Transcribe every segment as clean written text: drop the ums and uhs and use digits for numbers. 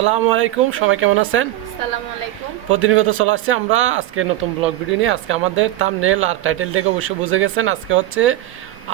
আসসালামু আলাইকুম, সবাই কেমন আছেন? আসসালামু আলাইকুম। প্রতিনিয়ত চলে আসছে আমরা আজকে নতুন ব্লগ ভিডিও নিয়ে। আজকে আমাদের থাম্বনেল আর টাইটেল দেখে অবশ্যই বুঝে গেছেন। আজকে হচ্ছে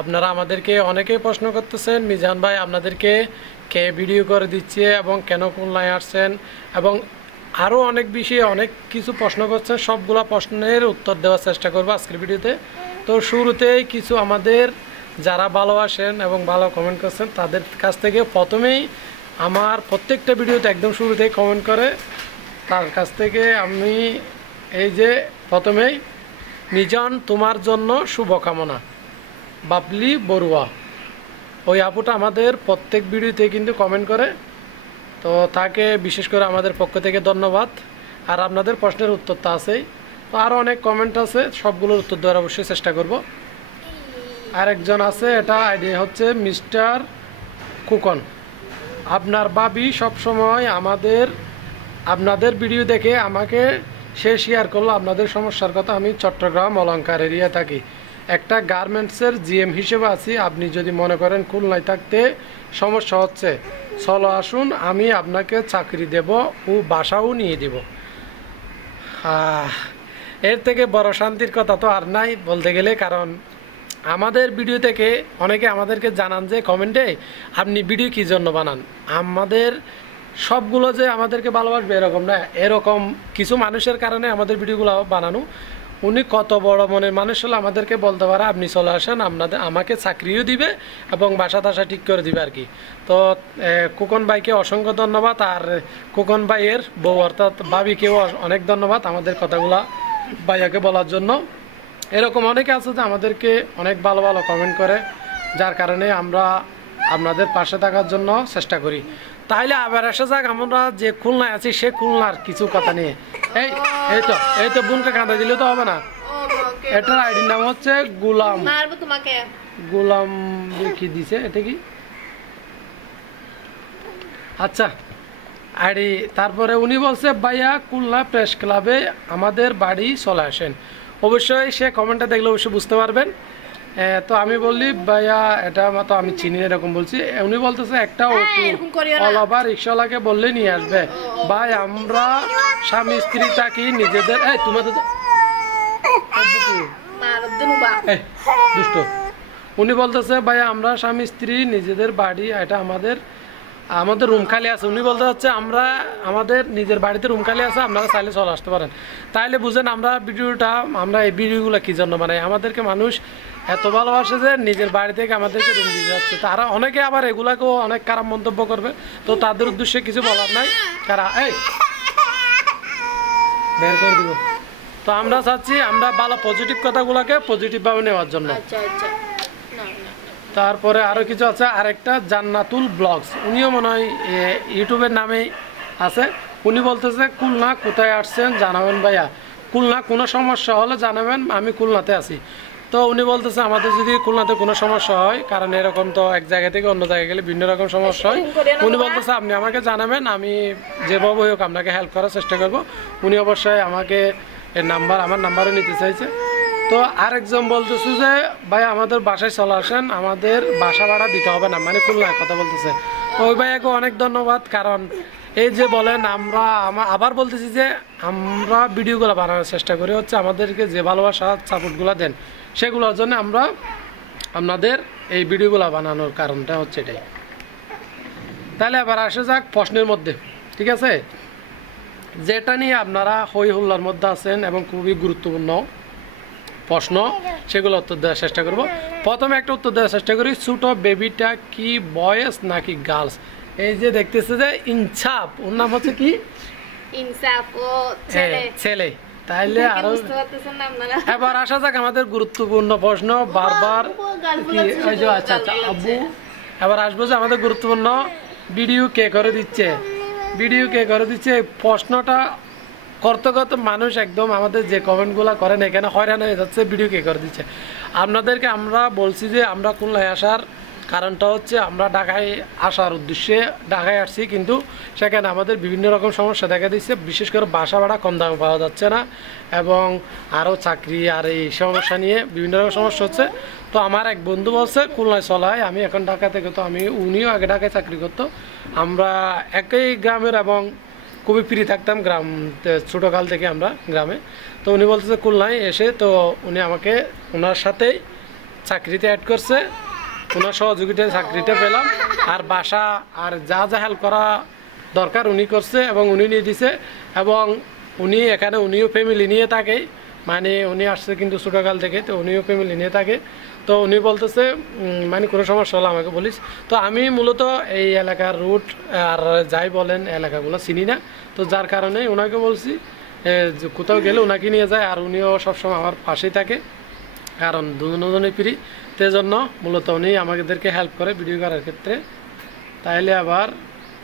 আপনারা আমাদেরকে অনেকেই প্রশ্ন করতেছেন, মিজান ভাই আপনাদেরকে কে ভিডিও করে দিচ্ছে এবং কেন খুলনায় আসছেন, এবং আরও অনেক বিষয়ে অনেক কিছু প্রশ্ন করছেন। সবগুলা প্রশ্নের উত্তর দেওয়ার চেষ্টা করবো আজকের ভিডিওতে। তো শুরুতেই কিছু আমাদের যারা ভালোবাসেন এবং ভালো কমেন্ট করছেন তাদের কাছ থেকে প্রথমেই আমার প্রত্যেকটা ভিডিওতে একদম শুরুতেই কমেন্ট করে তার কাছ থেকে আমি এই যে প্রথমেই মিজান তোমার জন্য শুভকামনা, বাবলি বড়ুয়া, ওই আপুটা আমাদের প্রত্যেক ভিডিওতে কিন্তু কমেন্ট করে। তো তাকে বিশেষ করে আমাদের পক্ষ থেকে ধন্যবাদ। আর আপনাদের প্রশ্নের উত্তর তো আছেই, তো আরও অনেক কমেন্ট আছে, সবগুলোর উত্তর দেওয়ার অবশ্যই চেষ্টা করব। আরেকজন আছে, এটা আইডি হচ্ছে মিস্টার কুকন। আপনার বাবি সবসময় আপনাদের ভিডিও দেখে আমাকে সে শেয়ার করলো আপনাদের সমস্যার কথা। আমি চট্টগ্রাম অলঙ্কার এরিয়া থাকি, একটা গার্মেন্টসের জিএম হিসেবে আছি। আপনি যদি মনে করেন খুলনায় থাকতে সমস্যা হচ্ছে, চলো আসুন, আমি আপনাকে চাকরি দেব ও বাসাও নিয়ে দেব। এর থেকে বড় শান্তির কথা তো আর নাই বলতে গেলে। কারণ আমাদের ভিডিও থেকে অনেকে আমাদেরকে জানান যে কমেন্টে, আপনি ভিডিও কী জন্য বানান, আমাদের সবগুলো যে আমাদেরকে ভালোবাসবে এরকম না, এরকম কিছু মানুষের কারণে আমাদের ভিডিওগুলো বানানো। উনি কত বড় মনের মানুষ হলে আমাদেরকে বলতে পারে আপনি চলে আসেন, আমাকে চাকরিও দিবে এবং বাসা টাসা ঠিক করে দিবে আর কি। তো কুকন ভাইকে অসংখ্য ধন্যবাদ, আর কুকন ভাইয়ের বউ অর্থাৎ ভাবিকেও অনেক ধন্যবাদ আমাদের কথাগুলা ভাইয়াকে বলার জন্য। এরকম অনেকে আছে যে আমাদেরকে অনেক ভালো ভালো কমেন্ট করে, যার কারণে আমরা আপনাদের পাশে থাকার জন্য চেষ্টা করি। তাইলে আবার এসে যাক, আমরা যে খুলনায় আছি সে খুলনার কিছু কথা নিয়ে। এই তো বোনকে কাঁদা দিলে তো হবে না। এটার আইডির নাম হচ্ছে গুলাম। গুলাম কি দিছে, এটা কি? আচ্ছা আইডি। তারপরে উনি বলছে ভাইয়া খুলনা প্রেস ক্লাবে আমাদের বাড়ি চলে আসেন। অবশ্যই সে কমেন্টটা দেখলে অবশ্যই বুঝতে পারবেন। তো আমি বললি ভাইয়া এটা তো আমি চিনি এরকম বলছি। উনি বলতেছে একটা অলাবা রিক্সাওয়ালাকে বললে নিয়ে আসবে। ভাই আমরা স্বামী স্ত্রী থাকি নিজেদের। তোমাদের দুষ্ট। উনি বলতেছে ভাইয়া আমরা স্বামী স্ত্রী নিজেদের বাড়ি, এটা আমাদের রুম খালি আছে। উনি বলতে হচ্ছে আমাদের নিজের বাড়িতে রুম খালি আছে, আপনারা চাইলে চলে আসতে পারেন। তাইলে বুঝেন আমরা এই ভিডিওগুলো কী জন্য বানাই। আমাদেরকে মানুষ এত ভালোবাসে যে নিজের বাড়ি থেকে আমাদেরকে রুম দিয়ে যাচ্ছে। তারা অনেকে আবার এগুলাকেও অনেক খারাপ মন্তব্য করবে, তো তাদের উদ্দেশ্যে কিছু বলার নাই। বের করে দিব। তো আমরা চাচ্ছি আমরা ভালো পজিটিভ কথাগুলোকে পজিটিভভাবে নেওয়ার জন্য। তারপরে আরও কিছু আছে, আরেকটা জান্নাতুল ব্লগস, উনিও মনে হয় ইউটিউবের নামেই আছে। উনি বলতেছে খুলনা কোথায় আসছেন জানাবেন ভাইয়া, খুলনা কোনো সমস্যা হলে জানাবেন, আমি খুলনাতে আছি। তো উনি বলতেছে আমাদের যদি খুলনাতে কোনো সমস্যা হয়, কারণ এরকম তো এক জায়গা থেকে অন্য জায়গায় গেলে ভিন্ন রকম সমস্যা হয়, উনি বলতেছে আপনি আমাকে জানাবেন, আমি যেভাবে হোক আপনাকে হেল্প করার চেষ্টা করব। উনি অবশ্যই আমাকে আমার নাম্বারও নিতে চাইছে। তো আরেকজন বলতেছে যে ভাই আমাদের বাসায় চলে আসেন, আমাদের বাসা ভাড়া দিতে হবে না, মানে খুলনায় কথা বলতেছে। তো ওই ভাইয়াকে অনেক ধন্যবাদ। কারণ এই যে বলেন আবার বলতেছি যে আমরা ভিডিওগুলো বানানোর চেষ্টা করি হচ্ছে আমাদেরকে যে ভালোবাসা সাপোর্টগুলো দেন সেগুলোর জন্য আমরা আপনাদের এই ভিডিওগুলো বানানোর কারণটা হচ্ছে এটাই। তাহলে আবার আসে যাক প্রশ্নের মধ্যে, ঠিক আছে? যেটা নিয়ে আপনারা হই হুল্লার মধ্যে আছেন এবং খুবই গুরুত্বপূর্ণ প্রশ্ন, সেগুলো উত্তর দেওয়ার চেষ্টা করব। প্রথমে একটা উত্তর দেওয়ার চেষ্টা করি, ছোট বেবিটা কি বয়েজ নাকি গার্লস? এই যে দেখতেছে যে ইনসাফ, ওর নাম হচ্ছে কি? ইনসাফ ও ছেলে। তাইলে আরো এবার আসা যাক আমাদের গুরুত্বপূর্ণ প্রশ্ন। বারবার আচ্ছা আব্বু, এবার আসবো যে আমাদের গুরুত্বপূর্ণ ভিডিও কে করে দিচ্ছে, প্রশ্নটা করতে মানুষ একদম আমাদের যে কমেন্টগুলো করেন এখানে হয়রান হয়ে যাচ্ছে, ভিডিও কে করে দিচ্ছে। আপনাদেরকে আমরা বলছি যে আমরা খুলনায় আসার কারণটা হচ্ছে আমরা ঢাকায় আসার উদ্দেশ্যে ঢাকায় আসছি, কিন্তু সেখানে আমাদের বিভিন্ন রকম সমস্যা দেখা দিচ্ছে। বিশেষ করে বাসা ভাড়া কম দামে পাওয়া যাচ্ছে না, এবং আরও চাকরি আর এই সমস্যা নিয়ে বিভিন্ন রকম সমস্যা হচ্ছে। তো আমার এক বন্ধু বলছে খুলনায় চলায়, আমি এখন ঢাকা থেকে, তো উনিও আগে ঢাকায় চাকরি করতো, আমরা একই গ্রামের এবং খুবই ফ্রি থাকতাম গ্রাম, ছোটোকাল থেকে আমরা গ্রামে। তো উনি বলতেছে খুলনায় এসে, তো উনি আমাকে ওনার সাথেই চাকরিতে অ্যাড করছে, ওনার সহযোগিতায় চাকরিটা পেলাম, আর বাসা আর যা যা হেল্প করা দরকার উনি করছে এবং উনি নিয়ে দিছে। এবং উনি এখানে উনিও ফ্যামিলি নিয়ে থাকে, মানে উনি আসছে কিন্তু ছোটোকাল থেকে, তো উনিও ফ্যামিলি নিয়ে থাকে। তো উনি বলতেছে মানে কোনো সমস্যা হলে আমাকে বলিস। তো আমি মূলত এই এলাকার রুট আর যাই বলেন এলাকাগুলো চিনি না, তো যার কারণে ওনাকে বলছি কোথাও গেলে ওনাকে নিয়ে যায়, আর উনিও সবসময় আমার পাশেই থাকে, কারণ দুজনেই ফ্রি। তো জন্য মূলত উনি আমাদেরকে হেল্প করে ভিডিও করার ক্ষেত্রে। তাইলে আবার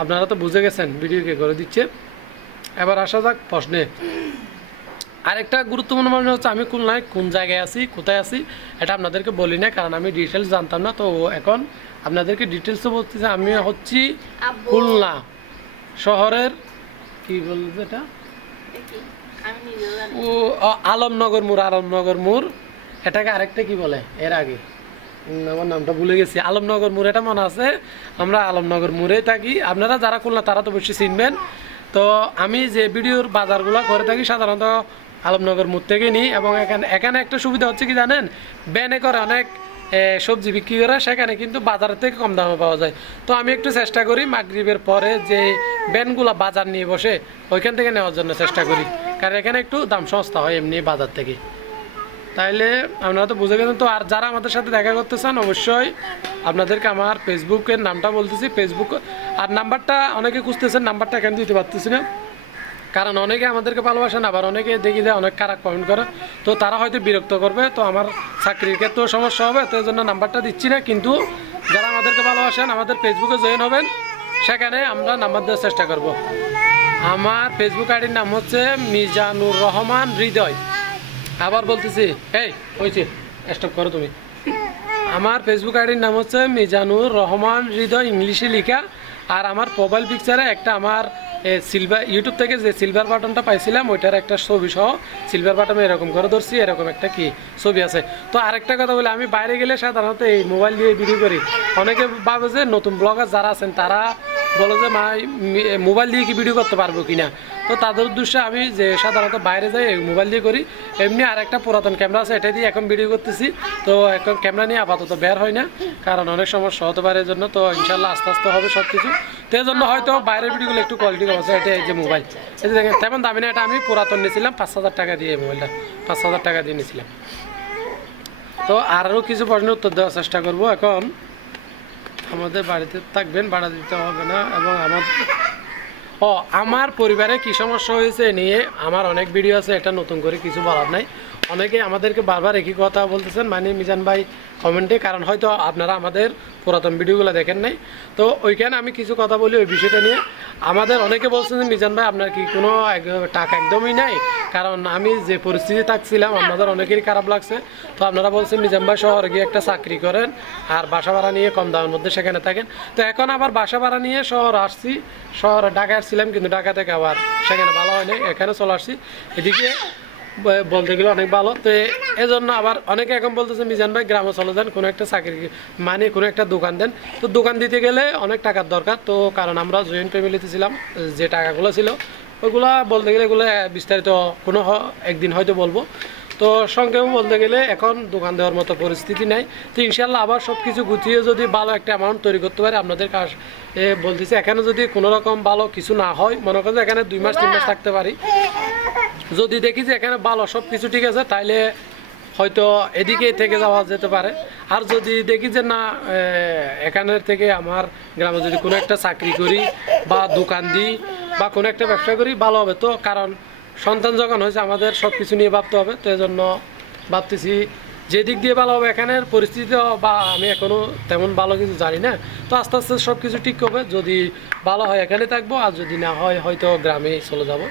আপনারা তো বুঝে গেছেন ভিডিও কে করে দিচ্ছে। এবার আসা যাক প্রশ্নে। আরেকটা গুরুত্বপূর্ণ মনে হচ্ছে আমি খুলনায় কোন জায়গায় আছি, কোথায় আছি, এটা আপনাদেরকে বলি না, কারণ আমি ডিটেলস জানতাম না। তো এখন আপনাদেরকে ডিটেলসও বলতেছে। আমি হচ্ছি খুলনা শহরের কি বলছে এটা, ও আলমনগর মোড়। এটাকে আরেকটা কি বলে এর আগে, আমার নামটা ভুলে গেছি। আলমনগর মোড়, এটা মনে আছে। আমরা আলমনগর মোড়েই থাকি। আপনারা যারা খুলনা তারা তো বেশি চিনবেন। তো আমি যে ভিডিওর বাজারগুলো করে থাকি সাধারণত আলমনগর মোড় থেকে নিই। এবং এখানে একটা সুবিধা হচ্ছে কি জানেন, ব্যানে করে অনেক সবজি বিক্রি করে, সেখানে কিন্তু বাজার থেকে কম দামে পাওয়া যায়। তো আমি একটু চেষ্টা করি মাগরিবের পরে যে ব্যানগুলো বাজার নিয়ে বসে ওইখান থেকে নেওয়ার জন্য চেষ্টা করি, কারণ এখানে একটু দাম সস্তা হয় এমনি বাজার থেকে। তাইলে আপনারা তো বুঝে গেছেন। তো আর যারা আমাদের সাথে দেখা করতে চান অবশ্যই আপনাদেরকে আমার ফেসবুকের নামটা বলতেছি, ফেসবুক আর নাম্বারটা অনেকে খুঁজতেছেন, নাম্বারটা কেন দিতে পারতেছি না, কারণ অনেকে আমাদেরকে ভালোবাসেন, আবার অনেকে দেখি যে অনেক খারাপ কমেন্ট করে, তো তারা হয়তো বিরক্ত করবে, তো আমার চাকরির ক্ষেত্রেও সমস্যা হবে, তো এই জন্য নাম্বারটা দিচ্ছি না। কিন্তু যারা আমাদেরকে ভালোবাসেন আমাদের ফেসবুকে জয়েন হবেন, সেখানে আমরা নাম্বার দেওয়ার চেষ্টা করব। আমার ফেসবুক আইডির নাম হচ্ছে মিজানুর রহমান হৃদয়। আবার বলতেছি, এই হয়েছে স্টপ করো তুমি। আমার ফেসবুক আইডির নাম হচ্ছে মিজানুর রহমান হৃদয়, ইংলিশে লেখা। আর আমার প্রোফাইল পিকচারে একটা আমার সিলভার ইউটিউব থেকে যে সিলভার বাটনটা পাইছিলাম ওইটার একটা ছবি সহ, সিলভার বাটন এরকম করে ধরছি, এরকম একটা কি ছবি আছে। তো আরেকটা কথা বলে, আমি বাইরে গেলে সাধারণত এই মোবাইল দিয়ে ভিডিও করি। অনেকে ভাবে যে নতুন ব্লগার যারা আছেন তারা বলো যে মোবাইল দিয়ে কি ভিডিও করতে পারবো কিনা। তো তাদের উদ্দেশ্যে আমি যে সাধারণত বাইরে যাই মোবাইল দিয়ে করি। এমনি আর একটা পুরাতন ক্যামেরা আছে, এটা দিয়ে এখন ভিডিও করতেছি। তো এখন ক্যামেরা নিয়ে আপাতত বের হয় না, কারণ অনেক সমস্যা হতে পারে, এর জন্য। তো ইনশাল্লাহ আস্তে আস্তে হবে সব কিছু। তো এই জন্য হয়তো বাইরের ভিডিওগুলো একটু কোয়ালিটি কম আছে। এটা এই যে মোবাইল, এই যে দেখেন তেমন দামি না, এটা আমি পুরাতন নিয়েছিলাম 5,000 টাকা দিয়ে, মোবাইলটা 5,000 টাকা দিয়ে নিয়েছিলাম। তো আরও কিছু প্রশ্নের উত্তর দেওয়ার চেষ্টা করবো। এখন আমাদের বাড়িতে থাকবেন, ভাড়া দিতে হবে না। এবং আমার পরিবারে কি সমস্যা হয়েছে নিয়ে আমার অনেক ভিডিও আছে, এটা নতুন করে কিছু বলার নাই। অনেকে আমাদেরকে বারবার একই কথা বলতেছেন, মানে মিজান ভাই কমেন্টে, কারণ হয়তো আপনারা আমাদের পুরাতন ভিডিওগুলো দেখেন নাই। তো ওইখানে আমি কিছু কথা বলি ওই বিষয়টা নিয়ে। আমাদের অনেকে বলছেন যে মিজান ভাই আপনার কি কোনো টাকা একদমই নাই, কারণ আমি যে পরিস্থিতি থাকছিলাম আপনাদের অনেকেরই খারাপ লাগছে। তো আপনারা বলছেন মিজান ভাই শহরে গিয়ে একটা চাকরি করেন আর বাসা ভাড়া নিয়ে কম দামের মধ্যে সেখানে থাকেন। তো এখন আবার বাসা ভাড়া নিয়ে শহর আসছি, শহরে ঢাকা আসছিলাম, কিন্তু ঢাকা থেকে আবার সেখানে ভালো হয়নি, এখানে চলে আসছি। এদিকে বলতে গেলে অনেক ভালো। তো এজন্য আবার অনেকে এখন বলতেছে মিজান ভাই গ্রামে চলে যান, কোনো একটা চাকরি মানে কোনো একটা দোকান দেন। তো দোকান দিতে গেলে অনেক টাকার দরকার। তো কারণ আমরা জয়েন্ট ফ্যামিলিতে ছিলাম, যে টাকাগুলো ছিল ওইগুলা বলতে গেলে এগুলো বিস্তারিত কোনো একদিন হয়তো বলবো। তো সংক্ষেপে বলতে গেলে এখন দোকান দেওয়ার মতো পরিস্থিতি নাই। তো ইনশাল্লাহ আবার সব কিছু গুছিয়ে যদি ভালো একটা অ্যামাউন্ট তৈরি করতে পারে আপনাদের কাজ বলতেছি। এখানে যদি কোনো রকম ভালো কিছু না হয়, মনে করেন এখানে 2 মাস 3 মাস থাকতে পারি, যদি দেখি যে এখানে ভালো সব কিছু ঠিক আছে তাইলে হয়তো এদিকে থেকে যাওয়া যেতে পারে। আর যদি দেখি যে না এখানের থেকে আমার গ্রামে যদি কোনো একটা চাকরি করি বা দোকান দিই বা কোনো একটা ব্যবসা করি ভালো হবে। তো কারণ সন্তান যখন হয়েছে আমাদের সব কিছু নিয়ে ভাবতে হবে। তো এজন্য ভাবতেছি যে দিক দিয়ে ভালো হবে, এখানের পরিস্থিতি বা আমি এখনও তেমন ভালো কিছু জানি না। তো আস্তে আস্তে সব কিছু ঠিক হবে, যদি ভালো হয় এখানে থাকবো, আর যদি না হয় হয়তো গ্রামে চলে যাব।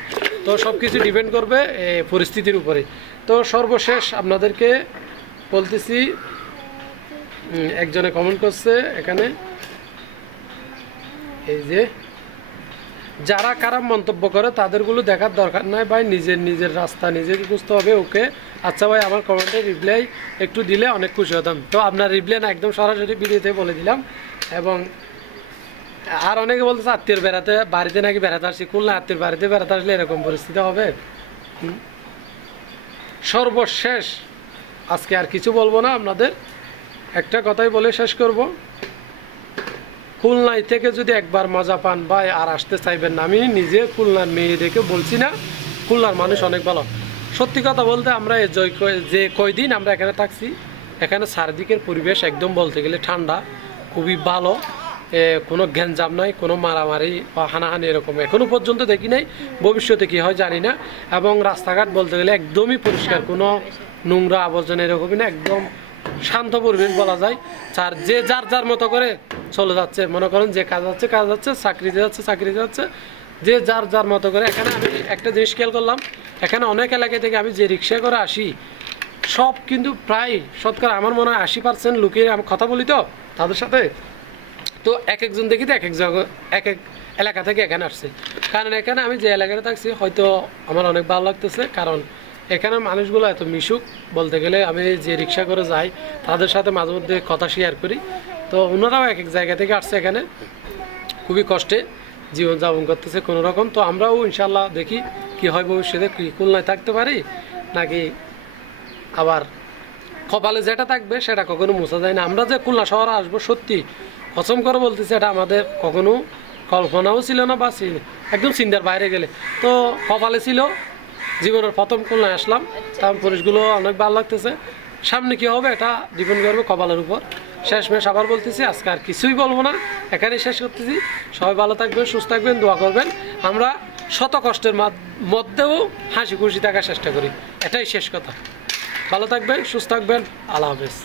তো সব কিছু ডিপেন্ড করবে পরিস্থিতির উপরে। তো সর্বশেষ আপনাদেরকে বলতেছি একজনে কমেন্ট করছে এখানে, এই যে যারা খারাপ মন্তব্য করে তাদেরগুলো দেখার দরকার নাই ভাই, নিজের রাস্তা নিজের বুঝতে হবে। ওকে আচ্ছা ভাই, আমার কমেন্টে রিপ্লাই একটু দিলে অনেক খুশি হতাম। তো আপনার রিপ্লাই না, একদম সরাসরি ভিডিওতে বলে দিলাম। এবং আর অনেকে বলতেছে আত্মীয়র বেড়াতে বাড়িতে নাকি বেড়াতে আসছি, খুলনা আত্মীয়র বাড়িতে বেড়াতে আসলে এরকম পরিস্থিতি হবে। সর্বশেষ আজকে আর কিছু বলবো না, আপনাদের একটা কথাই বলে শেষ করব। খুলনায় থেকে যদি একবার মজা পান ভাই আর আসতে চাইবেন না। আমি নিজে খুলনার মেয়ে দেখে বলছি না, খুলনার মানুষ অনেক ভালো। সত্যি কথা বলতে আমরা যে কয়দিন আমরা এখানে থাকছি, এখানে চারদিকের পরিবেশ একদম বলতে গেলে ঠান্ডা, খুবই ভালো, কোনো গ্যাঞ্জাম নাই, কোনো মারামারি বা হানাহানি এরকম এখনো পর্যন্ত দেখি নাই। ভবিষ্যতে কি হয় জানি না। এবং রাস্তাঘাট বলতে গেলে একদমই পরিষ্কার, কোনো নোংরা আবর্জনা এরকমই না, একদম শান্ত পরিবেশ বলা যায়। যে যার মতো করে চলে যাচ্ছে, মনে করেন যে কাজ যাচ্ছে, চাকরিতে যাচ্ছে, যে যার মতো করে। এখানে আমি একটা জিনিস খেয়াল করলাম, এখানে অনেক এলাকা থেকে আমি যে রিক্সা করে আসি, সব কিন্তু প্রায় শতকরা আমার মনে হয় 80% লোকের আমি কথা বলি তো তাদের সাথে, তো একজন দেখি তো এক এক এলাকা থেকে এখানে আসছে। কারণ এখানে আমি যে এলাকাটা থাকছি হয়তো আমার অনেক ভালো লাগতেছে, কারণ এখানে মানুষগুলো এত মিশুক বলতে গেলে। আমি যে রিক্সা করে যাই তাদের সাথে মাঝে মধ্যে কথা শেয়ার করি, তো ওনারাও এক জায়গা থেকে আসছে এখানে, খুবই কষ্টে জীবনযাপন করতেছে কোনো রকম। তো আমরাও ইনশাল্লাহ দেখি কি হয় ভবিষ্যতে, কি খুলনায় থাকতে পারি নাকি আবার কপালে যেটা থাকবে সেটা কখনো মোছা যায় না। আমরা যে খুলনা শহরে আসবো, সত্যি কসম করে বলতেছি, এটা আমাদের কখনো কল্পনাও ছিল না, বা একদম চিন্তার বাইরে গেলে। তো কপালে ছিল, জীবনের প্রথম খুলনায় আসলাম, তার পরিবেশগুলো অনেক ভালো লাগতেছে। সামনে কি হবে এটা ডিপেন্ড করবে কপালের উপর। শেষমেশ আবার বলতেছি, আজকে আর কিছুই বলবো না, এখানেই শেষ করতেছি। সবাই ভালো থাকবেন, সুস্থ থাকবেন, দোয়া করবেন। আমরা শত কষ্টের মধ্যেও হাসি খুশি থাকার চেষ্টা করি, এটাই শেষ কথা। ভালো থাকবেন, সুস্থ থাকবেন, আল্লাহ হাফেজ।